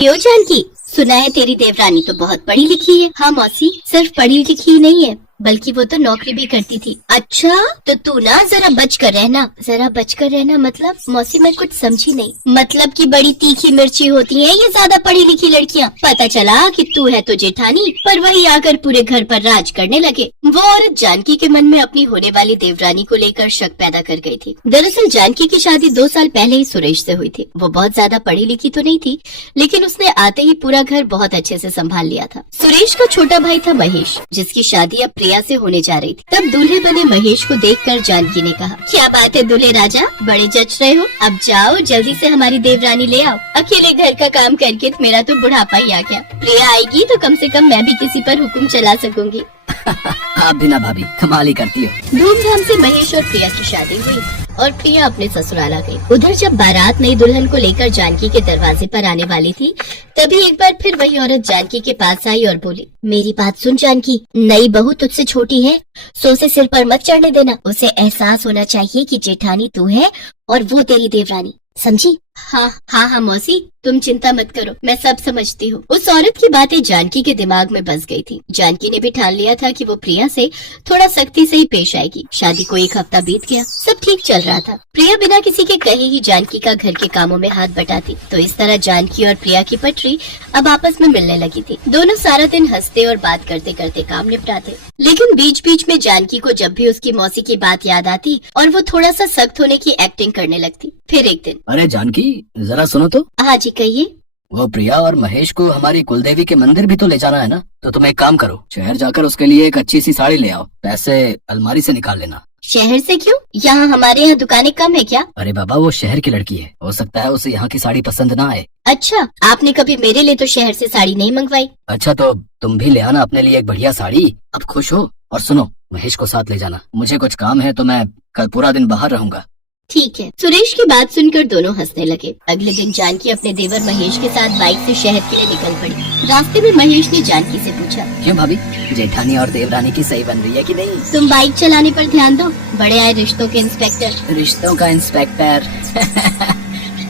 क्यों जानकी, सुना है तेरी देवरानी तो बहुत पढ़ी लिखी है। हाँ मौसी, सिर्फ पढ़ी लिखी ही नहीं है बल्कि वो तो नौकरी भी करती थी। अच्छा, तो तू ना जरा बच कर रहना। जरा बच कर रहना मतलब? मौसी मैं कुछ समझी नहीं। मतलब कि बड़ी तीखी मिर्ची होती हैं ये ज्यादा पढ़ी लिखी लड़कियां। पता चला कि तू है तो जेठानी, पर वही आकर पूरे घर पर राज करने लगे। वो औरत जानकी के मन में अपनी होने वाली देवरानी को लेकर शक पैदा कर गई थी। दरअसल जानकी की शादी 2 साल पहले ही सुरेश से हुई थी। वो बहुत ज्यादा पढ़ी लिखी तो नहीं थी, लेकिन उसने आते ही पूरा घर बहुत अच्छे से संभाल लिया था। सुरेश का छोटा भाई था महेश, जिसकी शादी अब प्रिया से होने जा रही थी। तब दूल्हे बने महेश को देखकर जानकी ने कहा, क्या बात है दूल्हे राजा, बड़े जच रहे हो। अब जाओ जल्दी से हमारी देवरानी ले आओ। अकेले घर का काम करके मेरा तो बुढ़ापा ही आ गया। प्रिया आएगी तो कम से कम मैं भी किसी पर हुक्म चला सकूंगी। आप भी ना भाभी, कमाल ही करती हो। धूमधाम से महेश और प्रिया की शादी हुई और प्रिया अपने ससुराल आ गई। उधर जब बारात नई दुल्हन को लेकर जानकी के दरवाजे पर आने वाली थी, तभी एक बार फिर वही औरत जानकी के पास आई और बोली, मेरी बात सुन जानकी, नई बहू तुझसे छोटी है, सो उसे सिर पर मत चढ़ने देना। उसे एहसास होना चाहिए कि जेठानी तू है और वो तेरी देवरानी, समझी? हाँ मौसी, तुम चिंता मत करो, मैं सब समझती हूँ। उस औरत की बातें जानकी के दिमाग में बस गई थी। जानकी ने भी ठान लिया था कि वो प्रिया से थोड़ा सख्ती से ही पेश आएगी। शादी को 1 हफ्ता बीत गया, सब ठीक चल रहा था। प्रिया बिना किसी के कहे ही जानकी का घर के कामों में हाथ बटाती, तो इस तरह जानकी और प्रिया की पटरी अब आपस में मिलने लगी थी। दोनों सारा दिन हंसते और बात करते करते काम निपटाते। लेकिन बीच बीच में जानकी को जब भी उसकी मौसी की बात याद आती और वो थोड़ा सा सख्त होने की एक्टिंग करने लगती। फिर एक दिन, अरे जानकी जरा सुनो तो। हाँ जी कहिए। वो प्रिया और महेश को हमारी कुलदेवी के मंदिर भी तो ले जाना है ना, तो तुम एक काम करो, शहर जाकर उसके लिए एक अच्छी सी साड़ी ले आओ। पैसे अलमारी से निकाल लेना। शहर से क्यों? यहाँ हमारे यहाँ दुकानें कम है क्या? अरे बाबा, वो शहर की लड़की है, हो सकता है उसे यहाँ की साड़ी पसंद ना आए। अच्छा, आपने कभी मेरे लिए तो शहर से साड़ी नहीं मंगवाई। अच्छा, तो तुम भी ले आना अपने लिए एक बढ़िया साड़ी। अब खुश हो? और सुनो, महेश को साथ ले जाना, मुझे कुछ काम है तो मैं कल पूरा दिन बाहर रहूंगा। ठीक है। सुरेश की बात सुनकर दोनों हंसने लगे। अगले दिन जानकी अपने देवर महेश के साथ बाइक से शहर के लिए निकल पड़ी। रास्ते में महेश ने जानकी से पूछा, क्यों भाभी, जेठानी और देवरानी की सही बन रही है कि नहीं? तुम बाइक चलाने पर ध्यान दो, बड़े आए रिश्तों के इंस्पेक्टर। रिश्तों का इंस्पेक्टर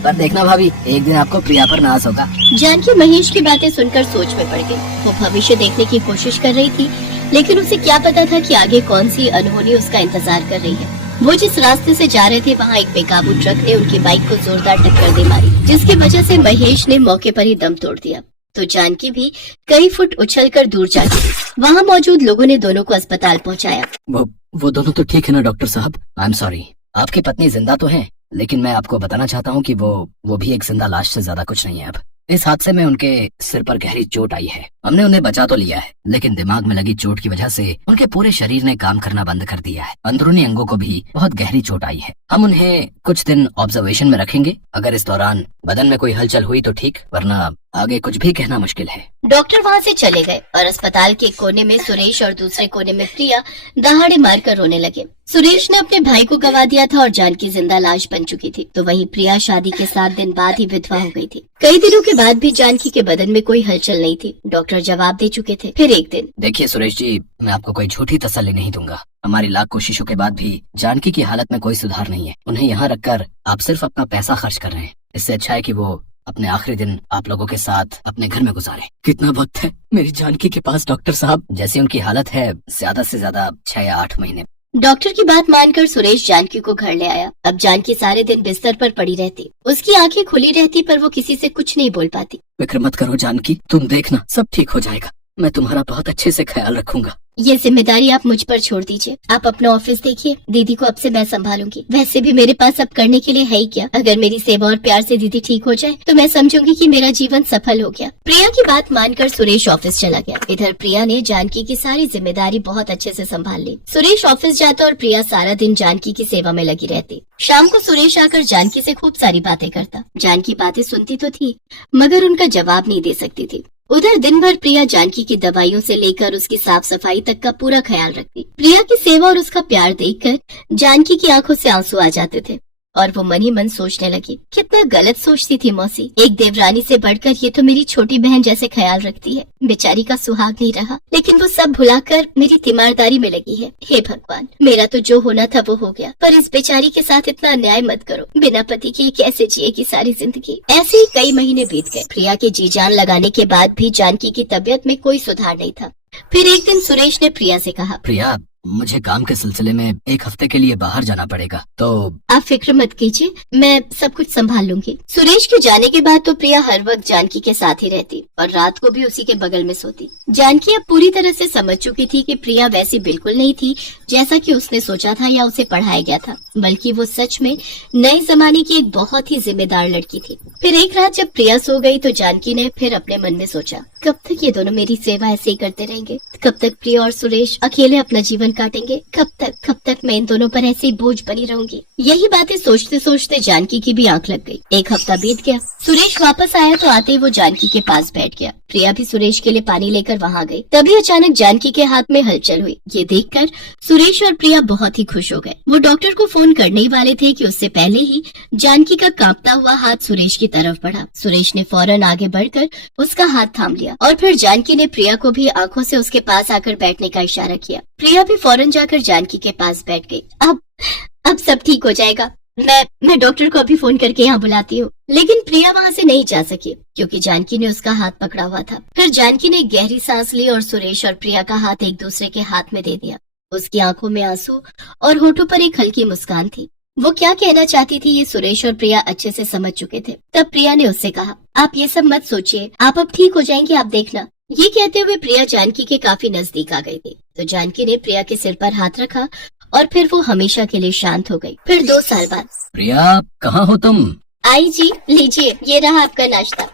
पर देखना भाभी, एक दिन आपको प्रिया पर नाज होगा। जानकी महेश की बातें सुनकर सोच में पड़ गई। वो भविष्य देखने की कोशिश कर रही थी, लेकिन उसे क्या पता था कि आगे कौन सी अनहोनी उसका इंतजार कर रही है। वो जिस रास्ते से जा रहे थे, वहाँ एक बेकाबू ट्रक ने उनकी बाइक को जोरदार टक्कर दे मारी, जिसकी वजह से महेश ने मौके पर ही दम तोड़ दिया। तो जानकी भी कई फुट उछलकर दूर जा गिरी। वहाँ मौजूद लोगों ने दोनों को अस्पताल पहुँचाया। वो दोनों तो ठीक है ना डॉक्टर साहब? आई एम सॉरी, आपकी पत्नी जिंदा तो है, लेकिन मैं आपको बताना चाहता हूँ कि वो भी एक जिंदा लाश से ज्यादा कुछ नहीं है। अब इस हादसे में उनके सिर पर गहरी चोट आई है। हमने उन्हें बचा तो लिया है, लेकिन दिमाग में लगी चोट की वजह से उनके पूरे शरीर ने काम करना बंद कर दिया है। अंदरूनी अंगों को भी बहुत गहरी चोट आई है। हम उन्हें कुछ दिन ऑब्जर्वेशन में रखेंगे। अगर इस दौरान बदन में कोई हलचल हुई तो ठीक, वरना आगे कुछ भी कहना मुश्किल है। डॉक्टर वहाँ से चले गए और अस्पताल के कोने में सुरेश और दूसरे कोने में प्रिया दहाड़े मारकर रोने लगे। सुरेश ने अपने भाई को गवा दिया था और जानकी जिंदा लाश बन चुकी थी, तो वहीं प्रिया शादी के 7 दिन बाद ही विधवा हो गई थी। कई दिनों के बाद भी जानकी के बदन में कोई हलचल नहीं थी। डॉक्टर जवाब दे चुके थे। फिर एक दिन, देखिए सुरेश जी, मैं आपको कोई झूठी तसल्ली नहीं दूंगा। हमारी लाख कोशिशों के बाद भी जानकी की हालत में कोई सुधार नहीं है। उन्हें यहाँ रखकर आप सिर्फ अपना पैसा खर्च कर रहे हैं। इससे अच्छा है कि वो अपने आखिरी दिन आप लोगों के साथ अपने घर में गुजारे। कितना वक्त है मेरी जानकी के पास डॉक्टर साहब? जैसी उनकी हालत है, ज्यादा से ज्यादा 6 या 8 महीने। डॉक्टर की बात मानकर सुरेश जानकी को घर ले आया। अब जानकी सारे दिन बिस्तर पर पड़ी रहती, उसकी आंखें खुली रहती, पर वो किसी से कुछ नहीं बोल पाती। फिक्र मत करो जानकी, तुम देखना सब ठीक हो जाएगा। मैं तुम्हारा बहुत अच्छे से ख्याल रखूंगा। ये जिम्मेदारी आप मुझ पर छोड़ दीजिए। आप अपना ऑफिस देखिए, दीदी को अब से मैं संभालूंगी। वैसे भी मेरे पास अब करने के लिए है ही क्या। अगर मेरी सेवा और प्यार से दीदी ठीक हो जाए तो मैं समझूंगी कि मेरा जीवन सफल हो गया। प्रिया की बात मानकर सुरेश ऑफिस चला गया। इधर प्रिया ने जानकी की सारी जिम्मेदारी बहुत अच्छे से संभाल ली। सुरेश ऑफिस जाता और प्रिया सारा दिन जानकी की सेवा में लगी रहती। शाम को सुरेश आकर जानकी से खूब सारी बातें करता। जानकी बातें सुनती तो थी, मगर उनका जवाब नहीं दे सकती थी। उधर दिन भर प्रिया जानकी की दवाइयों से लेकर उसकी साफ सफाई तक का पूरा ख्याल रखती। प्रिया की सेवा और उसका प्यार देखकर जानकी की आंखों से आंसू आ जाते थे और वो मन ही मन सोचने लगी, कितना गलत सोचती थी मौसी। एक देवरानी से बढ़कर ये तो मेरी छोटी बहन जैसे ख्याल रखती है। बेचारी का सुहाग नहीं रहा, लेकिन वो सब भुलाकर मेरी तीमारदारी में लगी है। हे भगवान, मेरा तो जो होना था वो हो गया, पर इस बेचारी के साथ इतना अन्याय मत करो। बिना पति के कैसे जिएगी सारी जिंदगी। ऐसे ही कई महीने बीत गए। प्रिया के जी जान लगाने के बाद भी जानकी की तबीयत में कोई सुधार नहीं था। फिर एक दिन सुरेश ने प्रिया से कहा, प्रिया, मुझे काम के सिलसिले में एक हफ्ते के लिए बाहर जाना पड़ेगा, तो आप फिक्र मत कीजिए, मैं सब कुछ संभाल लूंगी। सुरेश के जाने के बाद तो प्रिया हर वक्त जानकी के साथ ही रहती और रात को भी उसी के बगल में सोती। जानकी अब पूरी तरह से समझ चुकी थी कि प्रिया वैसी बिल्कुल नहीं थी जैसा कि उसने सोचा था या उसे पढ़ाया गया था, बल्कि वो सच में नए जमाने की एक बहुत ही जिम्मेदार लड़की थी। फिर एक रात जब प्रिया सो गई तो जानकी ने फिर अपने मन में सोचा, कब तक ये दोनों मेरी सेवा ऐसे ही करते रहेंगे? कब तक प्रिया और सुरेश अकेले अपना जीवन काटेंगे? कब तक मैं इन दोनों पर ऐसे ही बोझ बनी रहूंगी? यही बातें सोचते सोचते जानकी की भी आंख लग गई। एक हफ्ता बीत गया। सुरेश वापस आया तो आते ही वो जानकी के पास बैठ गया। प्रिया भी सुरेश के लिए पानी लेकर वहाँ गई। तभी अचानक जानकी के हाथ में हलचल हुई। ये देखकर सुरेश और प्रिया बहुत ही खुश हो गए। वो डॉक्टर को फोन करने ही वाले थे कि उससे पहले ही जानकी का कांपता हुआ हाथ सुरेश की तरफ बढ़ा। सुरेश ने फौरन आगे बढ़कर उसका हाथ थाम लिया और फिर जानकी ने प्रिया को भी आंखों से उसके पास आकर बैठने का इशारा किया। प्रिया भी फौरन जाकर जानकी के पास बैठ गई। अब सब ठीक हो जाएगा। मैं डॉक्टर को अभी फोन करके यहाँ बुलाती हूँ। लेकिन प्रिया वहाँ से नहीं जा सकी क्योंकि जानकी ने उसका हाथ पकड़ा हुआ था। फिर जानकी ने गहरी सांस ली और सुरेश और प्रिया का हाथ एक दूसरे के हाथ में दे दिया। उसकी आंखों में आंसू और होठों पर एक हल्की मुस्कान थी। वो क्या कहना चाहती थी ये सुरेश और प्रिया अच्छे से समझ चुके थे। तब प्रिया ने उससे कहा, आप ये सब मत सोचिए, आप अब ठीक हो जाएंगे, आप देखना। ये कहते हुए प्रिया जानकी के काफी नजदीक आ गई थी तो जानकी ने प्रिया के सिर पर हाथ रखा और फिर वो हमेशा के लिए शांत हो गई। फिर 2 साल बाद, प्रिया कहाँ हो तुम? आई जी, लीजिए, ये रहा आपका नाश्ता।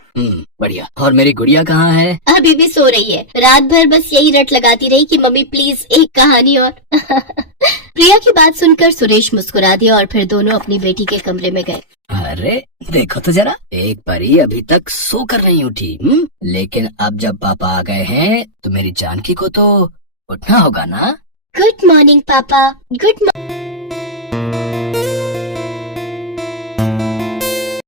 बढ़िया। और मेरी गुड़िया कहाँ है? अभी भी सो रही है। रात भर बस यही रट लगाती रही कि मम्मी प्लीज एक कहानी और। प्रिया की बात सुनकर सुरेश मुस्कुरा दिया और फिर दोनों अपनी बेटी के कमरे में गए। अरे देखो तो जरा, एक परी अभी तक सो कर नहीं उठी। लेकिन अब जब पापा आ गए हैं तो मेरी जानकी को तो उठना होगा ना। गुड मॉर्निंग पापा। Good morning.